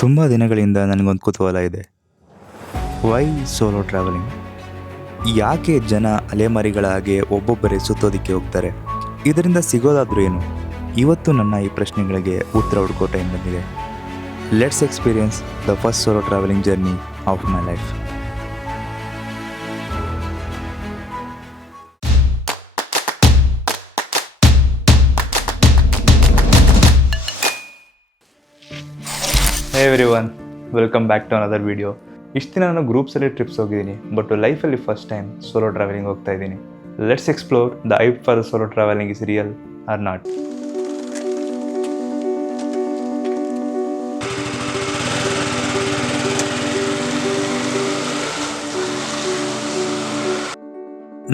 ತುಂಬ ದಿನಗಳಿಂದ ನನಗೊಂದು ಕುತೂಹಲ ಇದೆ. Why solo travelling? ಯಾಕೆ ಜನ ಅಲೆಮಾರಿಗಳ ಹಾಗೆ ಒಬ್ಬೊಬ್ಬರೇ ಸುತ್ತೋದಕ್ಕೆ ಹೋಗ್ತಾರೆ? ಇದರಿಂದ ಸಿಗೋದಾದ್ರೂ ಏನು? ಇವತ್ತು ನನ್ನ ಈ ಪ್ರಶ್ನೆಗಳಿಗೆ ಉತ್ತರ ಹುಡ್ಕೋ ಟೈಮ್ ಬಂದಿದೆ. Let's experience the first solo travelling journey of my life. Hey everyone, welcome back to another video. ಇಷ್ಟು ದಿನ ನಾನು ಗ್ರೂಪ್ಸಲ್ಲಿ ಟ್ರಿಪ್ಸ್ ಹೋಗಿದ್ದೀನಿ, ಬಟ್ ಲೈಫಲ್ಲಿ ಫಸ್ಟ್ ಟೈಮ್ ಸೋಲೋ ಟ್ರಾವೆಲಿಂಗ್ ಹೋಗ್ತಾ ಇದ್ದೀನಿ. Let's explore the hype for solo travelling is real or not.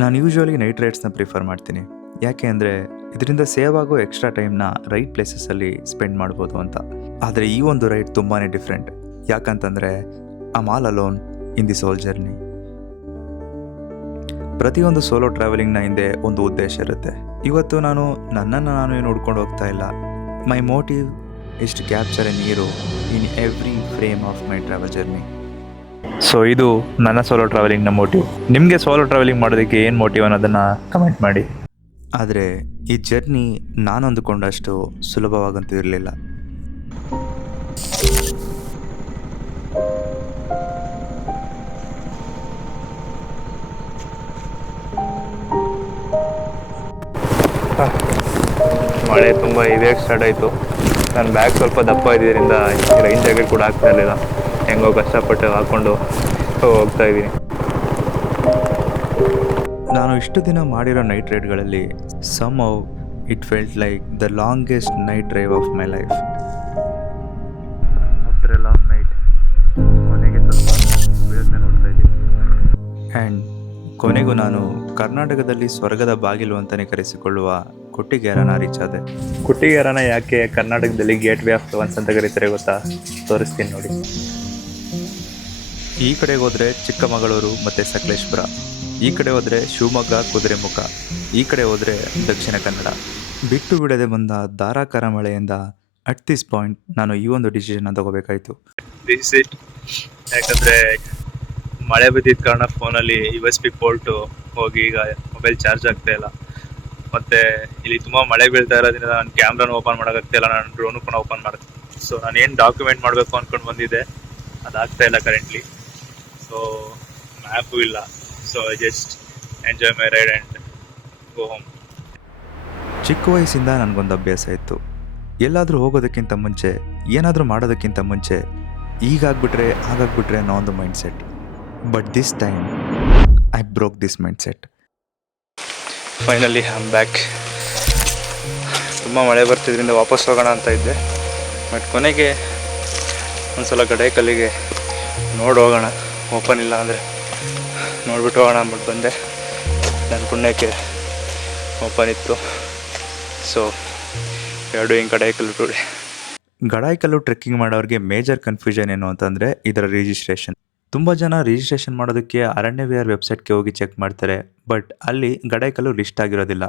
ನಾನು usually night ರೈಡ್ಸ್ನ ಪ್ರಿಫರ್ ಮಾಡ್ತೀನಿ. ಯಾಕೆ ಅಂದರೆ ಇದರಿಂದ ಸೇವ್ ಆಗೋ ಎಕ್ಸ್ಟ್ರಾ ಟೈಮ್ನ ರೈಟ್ ಪ್ಲೇಸಸ್ಸಲ್ಲಿ ಸ್ಪೆಂಡ್ ಮಾಡ್ಬೋದು ಅಂತ. ಆದರೆ ಈ ಒಂದು ರೈಡ್ ತುಂಬಾ ಡಿಫ್ರೆಂಟ್. ಯಾಕಂತಂದರೆ I all alone in the soul journey. ಪ್ರತಿಯೊಂದು ಸೋಲೋ ಟ್ರಾವೆಲಿಂಗ್ನ ಹಿಂದೆ ಒಂದು ಉದ್ದೇಶ ಇರುತ್ತೆ. ಇವತ್ತು ನನ್ನನ್ನು ನಾನು ಏನು ಹುಡ್ಕೊಂಡು ಹೋಗ್ತಾ ಇಲ್ಲ. My motive is to capture a ನೀರು in every frame of my travel journey. So ಇದು ನನ್ನ ಸೋಲೋ ಟ್ರಾವೆಲಿಂಗ್ನ ಮೋಟಿವ್. ನಿಮಗೆ ಸೋಲೋ ಟ್ರಾವೆಲಿಂಗ್ ಮಾಡೋದಕ್ಕೆ ಏನು ಮೋಟಿವ್ ಅನ್ನೋದನ್ನು ಕಮೆಂಟ್ ಮಾಡಿ. ಆದರೆ ಈ ಜರ್ನಿ ನಾನು ಅಂದುಕೊಂಡಷ್ಟು ಸುಲಭವಾಗಂತೂ ಇರಲಿಲ್ಲ. ಮಳೆ ತುಂಬ ಇವಾಗ ಸ್ಟಾರ್ಟ್ ಆಯಿತು. ನನ್ನ ಬ್ಯಾಗ್ ಸ್ವಲ್ಪ ದಪ್ಪ ಇದ್ದಿದ್ದರಿಂದ ರೈನ್ ಜಾಕೆಟ್ ಕೂಡ ಆಗ್ತಾ ಇರಲಿಲ್ಲ. ಹೆಂಗೋ ಕಷ್ಟಪಟ್ಟು ಹಾಕ್ಕೊಂಡು ಹೋಗ್ತಾ ಇದ್ದೀನಿ. ನಾನು ಇಷ್ಟು ದಿನ ಮಾಡಿರೋ ನೈಟ್ ರೈಡ್ಗಳಲ್ಲಿ somehow it felt like the longest night drive of my life. After a long night ಕೊನೆಗೆ ಸ್ವಲ್ಪ ಬೆಳಕನ್ನ ನೋಡ್ತಾ ಇದ್ದೀನಿ. ಆ್ಯಂಡ್ ಕೊನೆಗೂ ನಾನು ಕರ್ನಾಟಕದಲ್ಲಿ ಸ್ವರ್ಗದ ಬಾಗಿಲು ಅಂತಲೇ ಕರೆಸಿಕೊಳ್ಳುವ ಕೊಟ್ಟಿಗೆಹಾರನ ರೀಚ್ ಆದೆ. ಕೊಟ್ಟಿಗೆಹಾರನ ಯಾಕೆ ಕರ್ನಾಟಕದಲ್ಲಿ ಗೇಟ್ ವೇ ಆಫ್ ಹೆವನ್ಸ್ ಅಂತ ಕರೀತಾರೆ ಗೊತ್ತಾ? ತೋರಿಸ್ತೀನಿ ನೋಡಿ. ಈ ಕಡೆಗೆ ಹೋದರೆ ಚಿಕ್ಕಮಗಳೂರು ಮತ್ತು ಸಕಲೇಶ್ಪುರ, ಈ ಕಡೆ ಹೋದರೆ ಶಿವಮೊಗ್ಗ, ಕುದುರೆಮುಖ, ಈ ಕಡೆ ಹೋದರೆ ದಕ್ಷಿಣ ಕನ್ನಡ. ಬಿಟ್ಟು ಬಿಡದೆ ಬಂದ ಧಾರಾಕಾರ ಮಳೆಯಿಂದ ಅಟ್ ದಿಸ್ ಪಾಯಿಂಟ್ ನಾನು ಈ ಒಂದು ಡಿಸಿಷನ್ನ ತಗೋಬೇಕಾಯಿತು. This it. ಯಾಕಂದರೆ ಮಳೆ ಬಿದ್ದಿದ್ದ ಕಾರಣ ಫೋನಲ್ಲಿ USB ಪೋರ್ಟು ಹೋಗಿ ಈಗ ಮೊಬೈಲ್ ಚಾರ್ಜ್ ಆಗ್ತಾ ಇಲ್ಲ. ಮತ್ತು ಇಲ್ಲಿ ತುಂಬ ಮಳೆ ಬೀಳ್ತಾ ಇರೋದ್ರಿಂದ ನಾನು ಕ್ಯಾಮ್ರಾನು ಓಪನ್ ಮಾಡೋಕ್ಕಾಗ್ತಾಯಿಲ್ಲ, ನಾನು ಡ್ರೋನು ಕೂಡ ಓಪನ್ ಮಾಡೋದು. ಸೊ ನಾನೇನು ಡಾಕ್ಯುಮೆಂಟ್ ಮಾಡಬೇಕು ಅಂದ್ಕೊಂಡು ಬಂದಿದ್ದೆ ಅದಾಗ್ತಾ ಇಲ್ಲ ಕರೆಂಟ್ಲಿ. ಸೊ ಮ್ಯಾಪು ಇಲ್ಲ. So I just enjoy my ride and go home. ಚಿಕ್ಕ ವಯಸ್ಸಿಂದ ನನಗೊಂದು ಅಭ್ಯಾಸ ಇತ್ತು. ಎಲ್ಲಾದರೂ ಹೋಗೋದಕ್ಕಿಂತ ಮುಂಚೆ, ಏನಾದರೂ ಮಾಡೋದಕ್ಕಿಂತ ಮುಂಚೆ ಈಗಾಗ್ಬಿಟ್ರೆ ಹಾಗಾಗ್ಬಿಟ್ರೆ ಅನ್ನೋ ಒಂದು mindset. But this time I broke this mindset. Finally I am back. ತುಂಬ ಮಳೆ ಬರ್ತಿದ್ರಿಂದ ವಾಪಸ್ ಹೋಗೋಣ ಅಂತ ಇದ್ದೆ, ಬಟ್ ಕೊನೆಗೆ ಒಂದು ಸಲ ಗಡಾಯಿಕಲ್ಲಿಗೆ ಹೋಗೋಣ, ಓಪನ್ ಇಲ್ಲ ಅಂದರೆ ನೋಡ್ಬಿಟ್ಟು ಹೋಗೋಣ ಅಂದ್ಬಿಟ್ಟು ಬಂದೆ. ನನ್ನ ಪುಣ್ಯಕ್ಕೆ ಓಪನ್ ಇತ್ತು. ಸೊ ಎರಡು ಹಿಂಗೆ ಗಡಾಯಿಕಲ್ಲು ಟ್ರೆಕ್ಕಿಂಗ್ ಮಾಡೋರಿಗೆ ಮೇಜರ್ ಕನ್ಫ್ಯೂಷನ್ ಏನು ಅಂತಂದರೆ ಇದರ ರಿಜಿಸ್ಟ್ರೇಷನ್. ತುಂಬ ಜನ ರಿಜಿಸ್ಟ್ರೇಷನ್ ಮಾಡೋದಕ್ಕೆ ಅರಣ್ಯ ವಿಹಾರ್ ವೆಬ್ಸೈಟ್ಗೆ ಹೋಗಿ ಚೆಕ್ ಮಾಡ್ತಾರೆ, ಬಟ್ ಅಲ್ಲಿ ಗಡಾಯಿಕಲ್ಲು ಲಿಸ್ಟ್ ಆಗಿರೋದಿಲ್ಲ.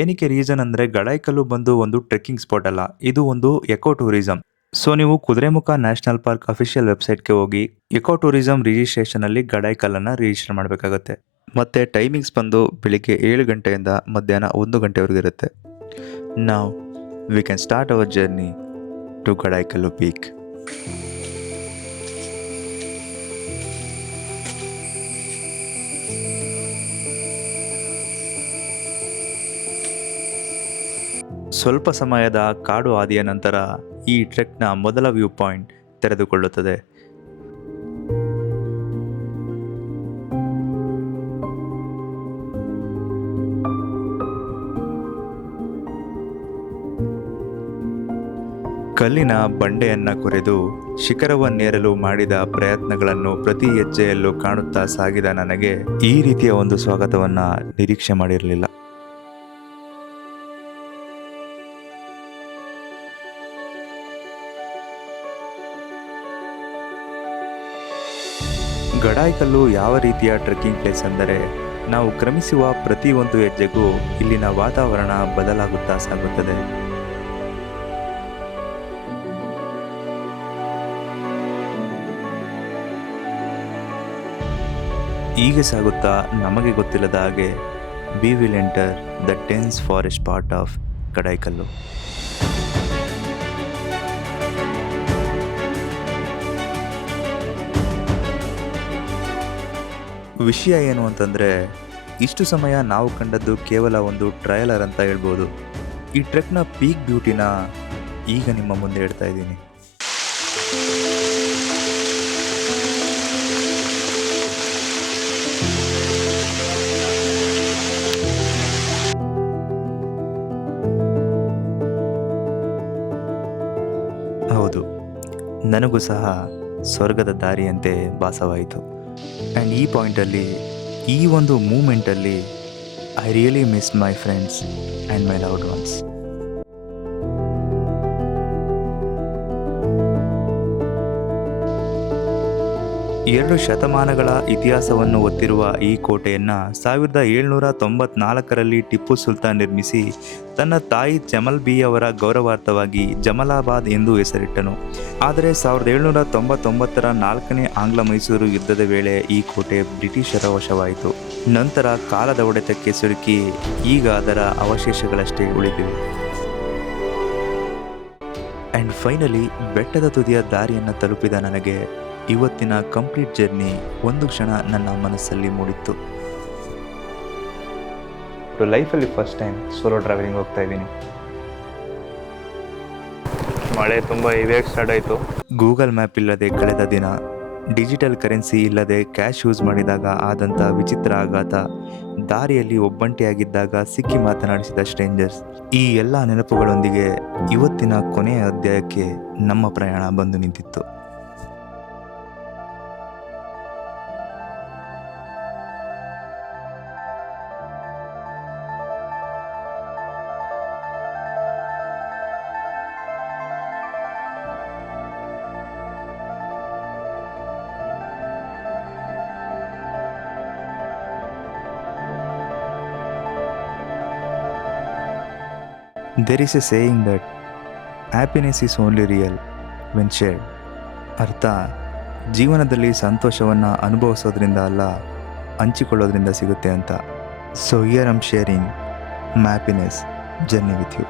ಏನಕ್ಕೆ ರೀಸನ್ ಅಂದರೆ ಗಡಾಯಿಕಲ್ಲು ಬಂದು ಒಂದು ಟ್ರೆಕ್ಕಿಂಗ್ ಸ್ಪಾಟ್ ಅಲ್ಲ, ಇದು ಒಂದು ಎಕೋ ಟೂರಿಸಮ್. ಸೊ ನೀವು ಕುದುರೆಮುಖ ನ್ಯಾಷನಲ್ ಪಾರ್ಕ್ ಅಫಿಷಿಯಲ್ ವೆಬ್ಸೈಟ್ಗೆ ಹೋಗಿ ಎಕೋ ಟೂರಿಸಮ್ ರಿಜಿಸ್ಟ್ರೇಷನಲ್ಲಿ ಗಡಾಯಿಕಲ್ಲನ್ನು ರಿಜಿಸ್ಟರ್ ಮಾಡಬೇಕಾಗತ್ತೆ. ಮತ್ತು ಟೈಮಿಂಗ್ಸ್ ಬಂದು ಬೆಳಿಗ್ಗೆ 7 ಗಂಟೆಯಿಂದ ಮಧ್ಯಾಹ್ನ 1 ಗಂಟೆವರೆಗೂ ಇರುತ್ತೆ. Now we can start our journey to Gadaikallu peak. ಸ್ವಲ್ಪ ಸಮಯದ ಕಾಡು ಹಾದಿಯ ನಂತರ ಈ ಟ್ರೆಕ್ನ ಮೊದಲ ವ್ಯೂ ಪಾಯಿಂಟ್ ತೆರೆದುಕೊಳ್ಳುತ್ತದೆ. ಕಲ್ಲಿನ ಬಂಡೆಯನ್ನು ಕೊರೆದು ಶಿಖರವನ್ನೇರಲು ಮಾಡಿದ ಪ್ರಯತ್ನಗಳನ್ನು ಪ್ರತಿ ಹೆಜ್ಜೆಯಲ್ಲೂ ಕಾಣುತ್ತಾ ಸಾಗಿದ ನನಗೆ ಈ ರೀತಿಯ ಒಂದು ಸ್ವಾಗತವನ್ನು ನಿರೀಕ್ಷೆ ಮಾಡಿರಲಿಲ್ಲ. ಗಡಾಯಿಕಲ್ಲು ಯಾವ ರೀತಿಯ ಟ್ರೆಕ್ಕಿಂಗ್ ಪ್ಲೇಸ್ ಅಂದರೆ ನಾವು ಕ್ರಮಿಸುವ ಪ್ರತಿಯೊಂದು ಹೆಜ್ಜೆಗೂ ಇಲ್ಲಿನ ವಾತಾವರಣ ಬದಲಾಗುತ್ತಾ ಸಾಗುತ್ತದೆ. ಹೀಗೆ ಸಾಗುತ್ತಾ ನಮಗೆ ಗೊತ್ತಿಲ್ಲದ ಹಾಗೆ we will enter the dense forest part of Kadaikallu. ವಿಷಯ ಏನು ಅಂತಂದರೆ, ಇಷ್ಟು ಸಮಯ ನಾವು ಕಂಡದ್ದು ಕೇವಲ ಒಂದು ಟ್ರಯಲರ್ ಅಂತ ಹೇಳ್ಬೋದು. ಈ ಟ್ರೆಕ್ನ ಪೀಕ್ ಬ್ಯೂಟಿನ ಈಗ ನಿಮ್ಮ ಮುಂದೆ ಇಡ್ತಾ ಇದ್ದೀನಿ. ಹೌದು, ನನಗೂ ಸಹ ಸ್ವರ್ಗದ ದಾರಿಯಂತೆ ಭಾಸವಾಯಿತು. ಆ್ಯಂಡ್ ಈ ಪಾಯಿಂಟಲ್ಲಿ, ಈ ಒಂದು ಮೂಮೆಂಟಲ್ಲಿ I really miss my friends and my loved ones. 2 ಶತಮಾನಗಳ ಇತಿಹಾಸವನ್ನು ಹೊತ್ತಿರುವ ಈ ಕೋಟೆಯನ್ನು 1794ರಲ್ಲಿ ಟಿಪ್ಪು ಸುಲ್ತಾನ್ ನಿರ್ಮಿಸಿ ತನ್ನ ತಾಯಿ ಜಮಲ್ಬಿಯವರ ಗೌರವಾರ್ಥವಾಗಿ ಜಮಲಾಬಾದ್ ಎಂದು ಹೆಸರಿಟ್ಟನು. ಆದರೆ 1799ರ 4ನೇ ಆಂಗ್ಲ ಮೈಸೂರು ಯುದ್ಧದ ವೇಳೆ ಈ ಕೋಟೆ ಬ್ರಿಟಿಷರ ವಶವಾಯಿತು. ನಂತರ ಕಾಲದ ಹೊಡೆತಕ್ಕೆ ಸಿಲುಕಿ ಈಗ ಅದರ ಅವಶೇಷಗಳಷ್ಟೇ ಉಳಿದಿವೆ. ಆ್ಯಂಡ್ ಫೈನಲಿ ಬೆಟ್ಟದ ತುದಿಯ ದಾರಿಯನ್ನು ತಲುಪಿದ ನನಗೆ ಇವತ್ತಿನ ಕಂಪ್ಲೀಟ್ ಜರ್ನಿ ಒಂದು ಕ್ಷಣ ನನ್ನ ಮನಸ್ಸಲ್ಲಿ ಮೂಡಿತ್ತು. ಲೈಫಲ್ಲಿ ಫಸ್ಟ್ ಟೈಮ್ ಸೋಲೋ ಟ್ರಾವೆಲಿಂಗ್ ಹೋಗ್ತಾ ಇದ್ದೀನಿ. ಮಳೆ ತುಂಬ ಹೆವಿಯಾಗಿ ಸ್ಟಾರ್ಟ್ ಆಯಿತು. ಗೂಗಲ್ ಮ್ಯಾಪ್ ಇಲ್ಲದೆ ಕಳೆದ ದಿನ, ಡಿಜಿಟಲ್ ಕರೆನ್ಸಿ ಇಲ್ಲದೆ ಕ್ಯಾಶ್ ಯೂಸ್ ಮಾಡಿದಾಗ ಆದಂಥ ವಿಚಿತ್ರ ಆಘಾತ, ದಾರಿಯಲ್ಲಿ ಒಬ್ಬಂಟಿಯಾಗಿದ್ದಾಗ ಸಿಕ್ಕಿ ಮಾತನಾಡಿಸಿದ ಸ್ಟ್ರೇಂಜರ್ಸ್, ಈ ಎಲ್ಲ ನೆನಪುಗಳೊಂದಿಗೆ ಇವತ್ತಿನ ಕೊನೆಯ ಅಧ್ಯಾಯಕ್ಕೆ ನಮ್ಮ ಪ್ರಯಾಣ ಬಂದು ನಿಂತಿತ್ತು. There is a saying that happiness is only real when shared. ಅರ್ಥ, ಜೀವನದಲ್ಲಿ ಸಂತೋಷವನ್ನು ಅನುಭವಿಸೋದ್ರಿಂದ ಅಲ್ಲ, ಹಂಚಿಕೊಳ್ಳೋದ್ರಿಂದ ಸಿಗುತ್ತೆ ಅಂತ. So here I am sharing my happiness journey with you.